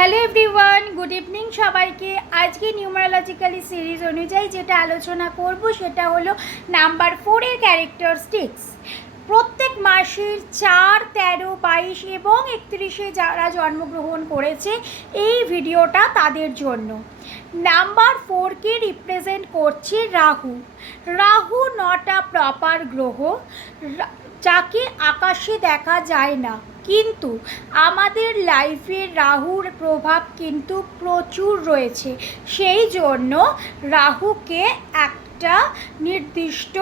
Hello everyone, good evening সবাইকে। আজকে নিউমারোলজিক্যালি series অনুযায়ী যেটা আলোচনা করব সেটা হলো নাম্বার 4 এর ক্যারেক্টারিস্টিক্স। প্রত্যেক মাসের 4, 13, 22 এবং 31-এ যারা জন্মগ্রহণ করেছে এই ভিডিওটা তাদের জন্য। নাম্বার 4কে রিপ্রেজেন্ট করছে Rahu. Rahu not a proper গ্রহ, যাকে আকাশে দেখা যায় না, কিন্তু আমাদের লাইফে রাহুর প্রভাব কিন্তু প্রচুর রয়েছে। সেই জন্য রাহুকে একটা নির্দিষ্ট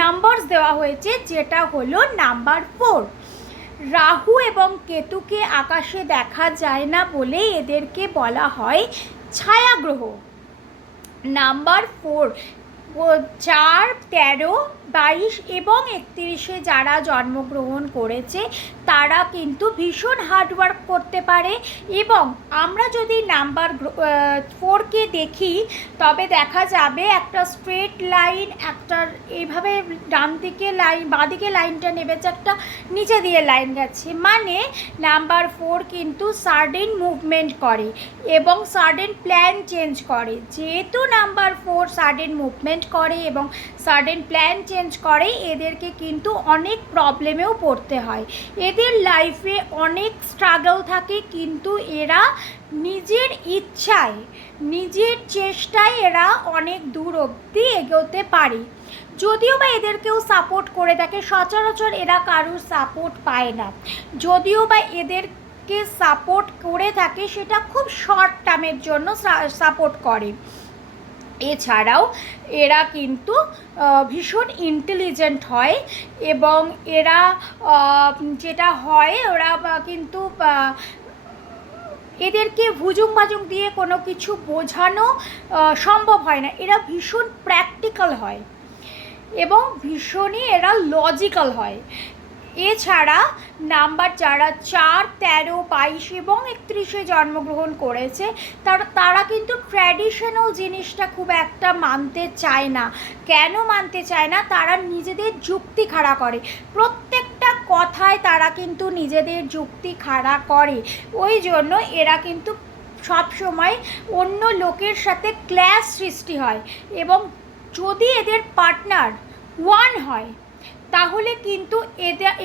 নাম্বারস দেওয়া হয়েছে, যেটা হলো নাম্বার 4। রাহু এবং কেতুকে আকাশে দেখা যায় না বলে এদেরকে বলা হয় ছায়াগ্রহ। নাম্বার 4 4, 13, 22 এবং 31-এ যারা জন্মগ্রহণ করেছে তারা কিন্তু ভীষণ হার্ডওয়ার্ক করতে পারে। এবং আমরা যদি নাম্বার 4কে দেখি তবে দেখা যাবে একটা স্ট্রেট লাইন, একটা এইভাবে ডান দিকে লাইন, বাঁদিকে লাইনটা নেমেছে, একটা নিচে দিয়ে লাইন গেছে, মানে নাম্বার 4 কিন্তু সাডেন মুভমেন্ট করে এবং সাডেন প্ল্যান চেঞ্জ করে। যেহেতু নাম্বার 4 সাডেন মুভমেন্ট করে এবং সাডেন প্ল্যান চেঞ্জ করে, এদেরকে কিন্তু অনেক প্রবলেমেও পড়তে হয়। এদের লাইফে অনেক স্ট্রাগল থাকে, কিন্তু এরা নিজের ইচ্ছায়, নিজের চেষ্টায় এরা অনেক দূর অবধি এগোতে পারে। যদিও বা এদেরকেও সাপোর্ট করে থাকে, সচরাচর এরা কারুর সাপোর্ট পায় না। যদিও বা এদেরকে সাপোর্ট করে থাকে, সেটা খুব শর্ট টার্মের জন্য সাপোর্ট করে। এছাড়াও এরা কিন্তু ভীষণ ইন্টেলিজেন্ট হয় এবং এরা যেটা হয়, ওরা কিন্তু এদেরকে ভুজুং বাজুং দিয়ে কোনো কিছু বোঝানো সম্ভব হয় না। এরা ভীষণ প্র্যাকটিক্যাল হয় এবং ভীষণই এরা লজিক্যাল হয়। এছাড়া নাম্বার যারা 4, 13, 22 এবং 31-এ জন্মগ্রহণ করেছে তারা কিন্তু ট্র্যাডিশনাল জিনিসটা খুব একটা মানতে চায় না। কেন মানতে চায় না? তারা নিজেদের যুক্তি খাড়া করে, প্রত্যেকটা কথায় তারা কিন্তু নিজেদের যুক্তি খাড়া করে। ওই জন্য এরা কিন্তু সব সময় অন্য লোকের সাথে ক্ল্যাশ সৃষ্টি হয় এবং যদি এদের পার্টনার ওয়ান হয় তাহলে কিন্তু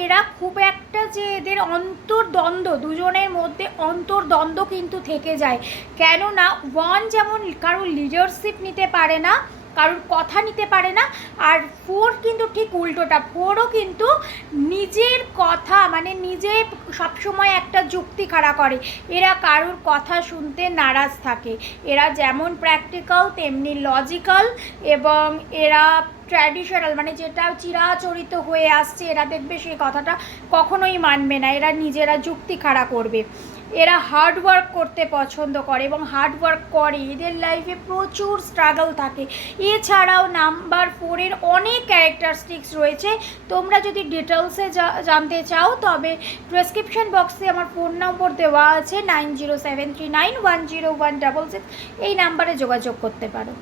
এরা খুব একটা যে এদের অন্তর্দ্বন্দ্ব, দুজনের মধ্যে অন্তর্দ্বন্দ্ব কিন্তু থেকে যায়। কেননা ওয়ান যেমন কারোর লিডারশিপ নিতে পারে না, কারোর কথা নিতে পারে না, আর 4 কিন্তু ঠিক উল্টোটা। 4ও কিন্তু নিজের কথা, মানে নিজে সবসময় একটা যুক্তি খাড়া করে। এরা কারোর কথা শুনতে নারাজ থাকে। এরা যেমন প্র্যাকটিক্যাল তেমনি লজিক্যাল এবং এরা ট্র্যাডিশনাল, মানে যেটা চিরাচরিত হয়ে আসছে, এরা দেখবে সেই কথাটা কখনোই মানবে না। এরা নিজেরা যুক্তি খাড়া করবে। এরা হার্ডওয়ার্ক করতে পছন্দ করে এবং হার্ডওয়ার্ক করে। এদের লাইফে প্রচুর স্ট্রাগল থাকে। এছাড়াও নাম্বার 4-এর অনেক ক্যারেক্টারিস্টিক্স রয়েছে। তোমরা যদি ডিটেলসে জানতে চাও তবে ডেসক্রিপশন বক্সে আমার ফোন নম্বর দেওয়া আছে 9073910166, এই নাম্বারে যোগাযোগ করতে পারো।